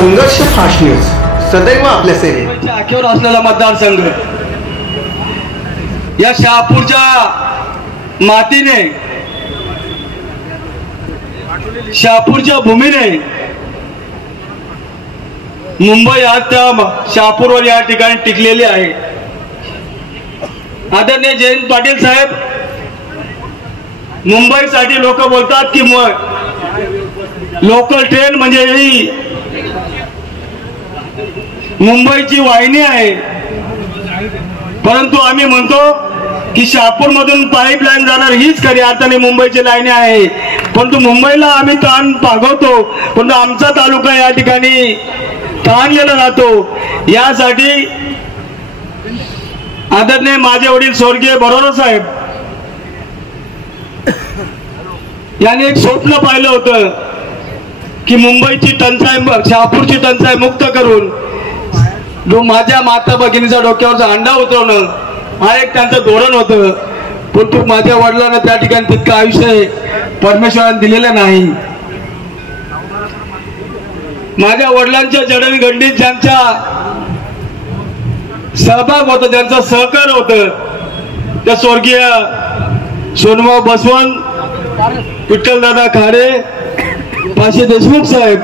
संघर्ष fast news सदैव आपल्या सेवेत. आखेवर असलेला मतदारसंघ या शहापूरच्या मातीने, शहापूरच्या भूमीने मुंबई आज त्या शहापूरवर या ठिकाणी टिकलेली आहे. आदरणीय जयंत पाटील साहेब, मुंबईसाठी लोक बोलतात की लोकल ट्रेन म्हणजे ही मुंबईची वाहिनी आहे, परंतु आम्ही म्हणतो की शहापूर मधून पाईपलाईन जाणार हीच खरी अर्थाने मुंबईची लाईन आहे. परंतु मुंबईला आम्ही ताण भागवतो, परंतु आमचा तालुका या ठिकाणी ताणलेला राहतो. यासाठी आदरणीय माझे वडील स्वर्गीय बरोबर साहेब यांनी एक स्वप्न पाहिलं होतं की मुंबईची टंचाई, शहापूरची टंचाई मुक्त करून जो माझ्या माता भगिनीचा डोक्यावरचा अंडा उतरवणं हा एक त्यांचं धोरण होतं. परंतु माझ्या वडिलांना त्या ठिकाणी तितकं आयुष्य परमेश्वराने दिलेलं नाही. माझ्या वडिलांच्या जडणघडणीत ज्यांचा सहभाग होता, ज्यांचं सहकार होतं, त्या स्वर्गीय सोनभाऊ बसवंत, विठ्ठलदादा खाडे, पाशे देशमुख साहेब,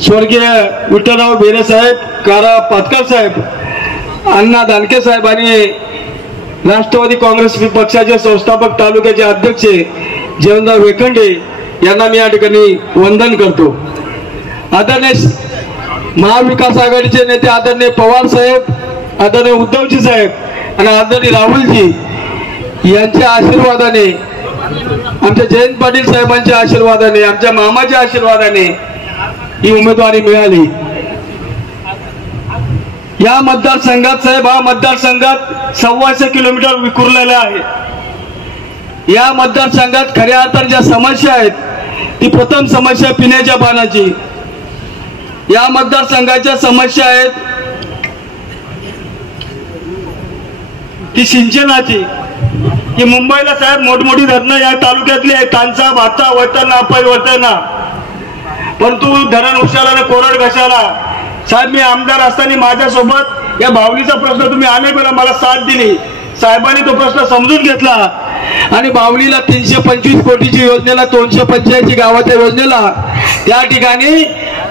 स्वर्गीय विठ्ठलराव बेरे साहेब, कारा पातकर साहेब, अण्णा दानके साहेब आणि राष्ट्रवादी काँग्रेस पक्षाचे संस्थापक तालुक्याचे अध्यक्ष जयवंतराव वेखंडे यांना मी या ठिकाणी वंदन करतो. आदरणीय महाविकास आघाडीचे नेते आदरणीय पवार साहेब, आदरणीय उद्धवजी साहेब आणि आदरणीय राहुलजी यांच्या आशीर्वादाने, आमच्या जयंत पाटील साहेबांच्या आशीर्वादाने, आमच्या मामाच्या आशीर्वादाने ही उमेदवारी मिळाली. या मतदारसंघात साहेब, हा मतदारसंघात 125 किलोमीटर विखुरलेला आहे. या मतदारसंघात खऱ्या अर्थाने ज्या समस्या आहेत ती प्रथम समस्या पिण्याच्या पाण्याची. या मतदारसंघाच्या समस्या आहेत ती सिंचनाची. की मुंबईला साहेब मोठमोठी धरणं या तालुक्यातली आहेत, तांचा, भाता, वैतरणा, पैवैतरणा, परंतु धरण उशाला कोरड घशाला. साहेब, मी आमदार असताना माझ्यासोबत या बावलीचा प्रश्न तुम्ही अनेक वेळा मला साथ दिली. साहेबांनी तो प्रश्न समजून घेतला आणि बावलीला 325 कोटीची योजनेला, 285 गावाच्या योजनेला त्या ठिकाणी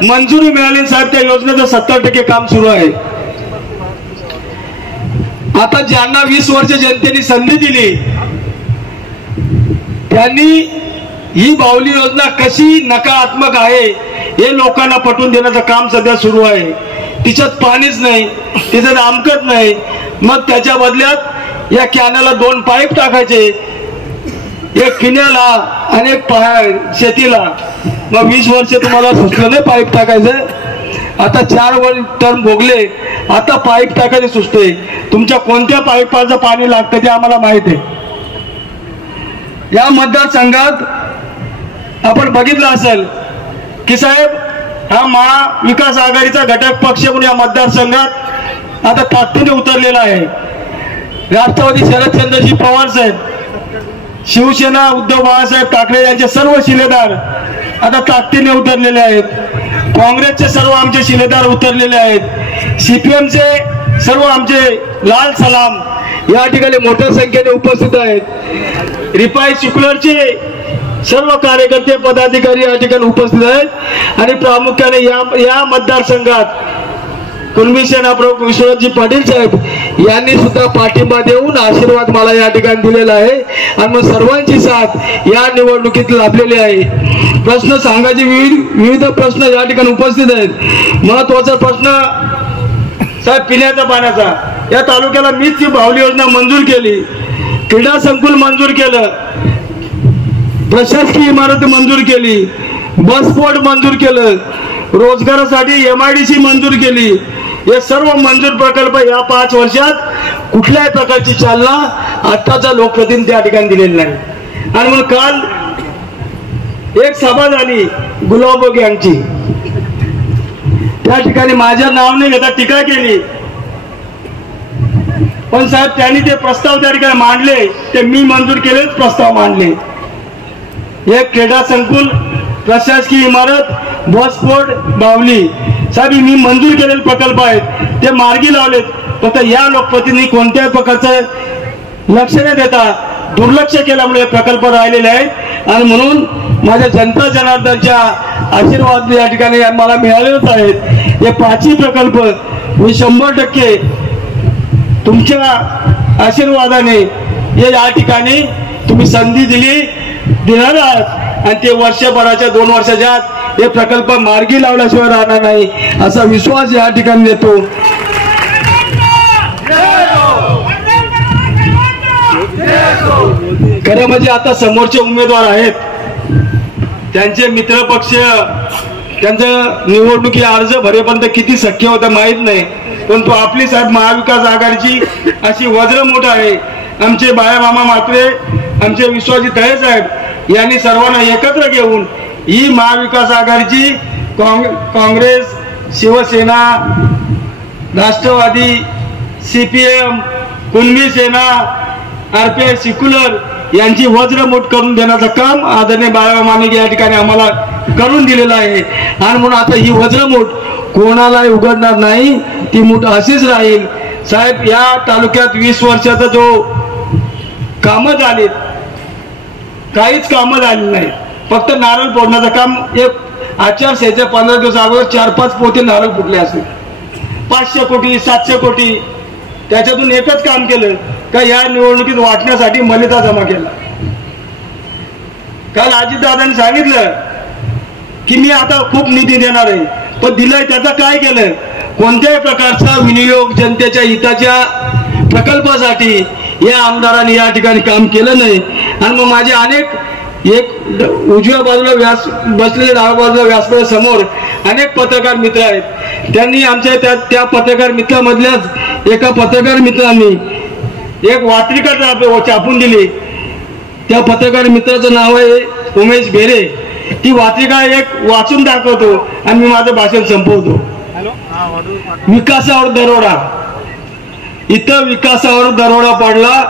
मंजुरी मिळाली. साहेब, त्या योजनेचं 70% काम सुरू आहे. आता ज्यांना 20 वर्ष जनतेने संधी दिली त्यांनी ही बावली योजना कशी नकारात्मक आहे हे लोकांना पटवून देण्याचं काम सध्या सुरू आहे. तिच्यात पाणीच नाही, तिच्यात आमकत नाही. मग त्याच्या बदल्यात या कॅनलला 2 पाईप टाकायचे, एक पिण्याला आणि एक शेतीला. मग 20 वर्ष तुम्हाला सुचलं नाही पाईप टाकायचं. आता 4 टर्म भोगले, आता पाईप टाकायचे सुचते. तुमच्या कोणत्या पाईपाचं पाणी लागतं ते आम्हाला माहित आहे. या मतदारसंघात आपण बघितलं असेल की साहेब, हा महाविकास आघाडीचा घटक पक्ष म्हणून या मतदारसंघात आता ताकदीने उतरलेला आहे. राष्ट्रवादी शरदचंद्रजी पवार साहेब, शिवसेना उद्धव बाळासाहेब ठाकरे यांचे सर्व शिलेदार आता ताकदीने उतरलेले आहेत. काँग्रेसचे सर्व आमचे शिलेदार उतरलेले आहेत. सीपीएमचे सर्व आमचे लाल सलाम या ठिकाणी मोठ्या संख्येने उपस्थित आहेत. रिपाई शुक्लरचे सर्व कार्यकर्ते, पदाधिकारी या ठिकाणी उपस्थित आहेत. आणि प्रामुख्याने या मतदारसंघात कुणबी सेना प्रमुख विश्वनाथजी पाटील साहेब यांनी सुद्धा पाठिंबा देऊन आशीर्वाद मला या ठिकाणी दिलेला आहे. आणि मग सर्वांची साथ या निवडणुकीत लाभलेली आहे. प्रश्न सांगायचे विविध प्रश्न या ठिकाणी उपस्थित आहेत. महत्वाचा प्रश्न साहेब पिण्याच्या पाण्याचा. या तालुक्याला मीच ती बावली योजना मंजूर केली, क्रीडा संकुल मंजूर केलं, प्रशासकीय इमारत मंजूर केली, बसपोर्ट मंजूर केलं, रोजगारासाठी MIDC मंजूर केली. हे सर्व मंजूर प्रकल्प या 5 वर्षात कुठल्याही प्रकारची चालना आताचा लोकप्रतिनिधी त्या ठिकाणी दिलेली नाही. आणि मग काल एक सभा झाली गुलाब यांची, त्या ठिकाणी माझ्या नाव नाही घेता टीका केली. पण साहेब, त्यांनी ते प्रस्ताव त्या ठिकाणी मांडले, ते मी मंजूर केलेच प्रस्ताव मांडले. एक क्रीडा संकुल प्रशासकीय इमारत बॉसपोर्ट बावली साहेब मी मंजूर केलेले प्रकल्प आहेत ते मार्गी लावलेत, फक्त या लोकप्रतिनिधी कोणत्याही प्रकारचं लक्ष न देता दुर्लक्ष केल्यामुळे प्रकल्प राहिलेले आहेत. आणि म्हणून माझ्या जनता जनार्दनच्या आशीर्वाद या ठिकाणी मला मिळालेच आहेत. हे पाचही प्रकल्प मी 100% तुमच्या आशीर्वादाने हे या ठिकाणी तुम्ही संधी देणार आहात आणि ते वर्षभराच्या 2 वर्षाच्या आत हे प्रकल्प मार्गी लावल्याशिवाय राहणार नाही असा विश्वास या ठिकाणी देतो. खरं म्हणजे आता समोरचे उमेदवार आहेत त्यांचे मित्र पक्ष त्यांचं निवडणुकी अर्ज भरेपर्यंत किती शक्य होतं माहीत नाही, परंतु आपली साहेब महाविकास आघाडीची अशी वज्रमूठ आहे. आमचे बाळामामा म्हात्रे, आमचे विश्वाजी तळे साहेब यांनी सर्वांना एकत्र घेऊन ही महाविकास आघाडीची काँग्रेस, शिवसेना, राष्ट्रवादी, CPM, कुणबी सेना, RPI सेक्युलर यांची वज्रमूठ करून देण्याचं काम आदरणीय बाळामामांनी या ठिकाणी आम्हाला करून दिलेलं आहे. आणि म्हणून आता ही वज्रमूठ कोणालाही उघडणार नाही, ती मूठ अशीच राहील. साहेब या तालुक्यात 20 वर्षाचा जो कामं झालीत, काहीच कामं झाली नाही, फक्त नारळ फोडण्याचं काम. एक आचारसंहितेच्या 15 दिवस अगोदर 4-5 पोते नारळ फुटले असतील, 500 कोटी 700 कोटी, त्याच्यातून एकच काम केलं का या निवडणुकीत वाटण्यासाठी मलिता जमा केला. काल अजितदादांनी सांगितलं की मी आता खूप निधी देणार आहे, पण दिलाय त्याचा काय केलं? कोणत्याही प्रकारचा विनियोग जनतेच्या हिताच्या प्रकल्पासाठी या आमदारांनी या ठिकाणी काम केलं नाही. आणि मग माझे अनेक एक उजव्या बाजूला बसलेले डाव्या बाजूला व्यासपीठासमोर अनेक पत्रकार मित्र आहेत, त्यांनी आमच्या त्या पत्रकार मित्रामधल्याच एका पत्रकार मित्रांनी एक वात्रिका छापून दिली. त्या पत्रकार मित्राचं नाव आहे उमेश बेरे. ती वात्रिका एक वाचून दाखवतो आणि मी माझं भाषण संपवतो. विकासावर दरोडा. इथं विकासावर दरोडा पडला,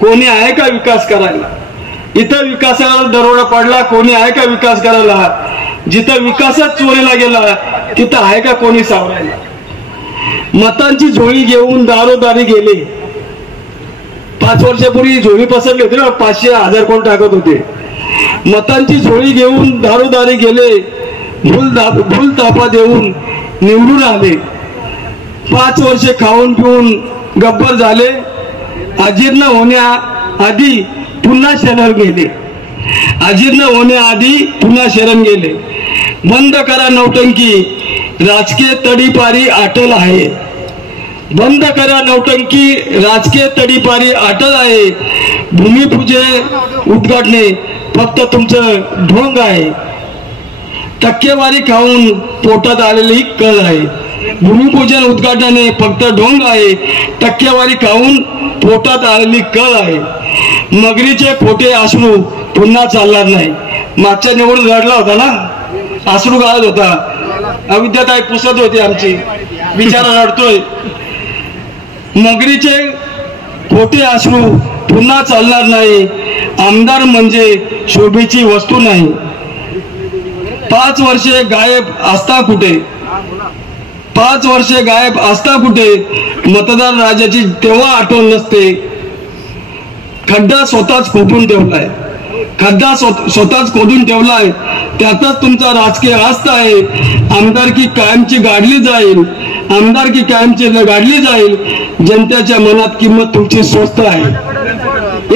कोणी आहे का विकास करायला? इथं विकासावर दरोडा पडला, कोणी आहे का विकास करायला? जिथं विकासच चोरीला गेला तिथं आहे का कोणी सावरायला? मतांची झोळी घेऊन दारोदारी गेले. 5 वर्षापूर्वी झोळी पसरली होती ना, 500-1000 कोण टाकत होते. मतांची झोळी घेऊन दारोदारी गेले, भूल तापा देऊन निवडून आले. 5 वर्षे खाऊन पिऊन गब्बर झाले, अजीर्ण होण्याआधी पुन्हा शरण गेले. अजीर्ण होण्याआधी पुन्हा शरण गेले. बंद करा नौटंकी, राजकीय तडीपारी अटल आहे. बंद करा नौटंकी, राजकीय तडीपारी अटल आहे. भूमिपूजन उद्घाटने फक्त तुमचं ढोंग आहे. टक्केवारी खाऊन पोटात आलेली कळ आहे. भूमिपूजन उद्घाटनाने फक्त ढोंग आहे. टक्केवारी खाऊन पोटात आलेली कळ आहे. मगरीचे खोटे अश्रू पुन्हा चालणार नाही. मागच्या निवडून रडला होता ना, अश्रू गाळत होता, अविद्याताई पुसत होती आमची, बिचारा रडतोय. मगरीचे खोटे अश्रू पुन्हा चालणार नाही. आमदार म्हणजे शोभेची वस्तू नाही. 5 वर्षे गायब असता कुठे? 5 वर्षे गायब असता कुठे? मतदार राजाची तेव्हा आठवण नसते. खड्डा स्वतःच खोदून ठेवलाय. खड्डा स्वतःच खोदून ठेवलाय. त्यातच तुमचा राजकीय रास्ता आहे. आमदारकी कायमची गाडली जाईल. आमदारकी कायमची गाडली जाईल. जनतेच्या मनात किंमत तुमची स्वस्त आहे.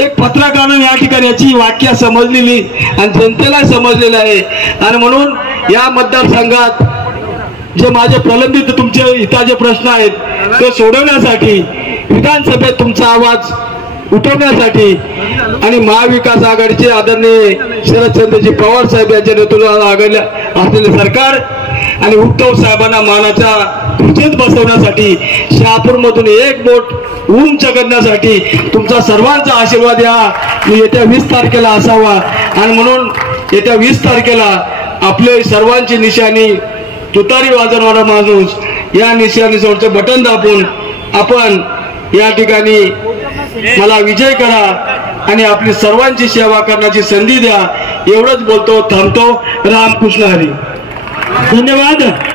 एक पत्रकाराने या ठिकाणी याची वाक्य समजलेली आणि जनतेला समजलेलं आहे. आणि म्हणून या मतदारसंघात जे माझे प्रलंबित तुमचे हिताचे प्रश्न आहेत ते सोडवण्यासाठी, विधानसभेत तुमचा आवाज उठवण्यासाठी आणि महाविकास आघाडीचे आदरणीय शरदचंद्रजी पवार साहेब यांच्या नेतृत्वाला असलेले सरकार आणि उद्धव साहेबांना मानाच्या खुर्चीत बसवण्यासाठी, शहापूरमधून एक बोट उंच करण्यासाठी तुमचा सर्वांचा आशीर्वाद या येत्या 20 तारखेला असावा. आणि म्हणून येत्या 20 तारखेला आपले सर्वांची निशाणी तुतारी वाजवणारा माणूस या निशाणीसोबतचं बटन दाबून आपण या ठिकाणी मला विजय करा आणि आपली सर्वांची सेवा करण्याची संधी द्या एवढंच बोलतो, थांबतो. रामकृष्ण हरी. धन्यवाद.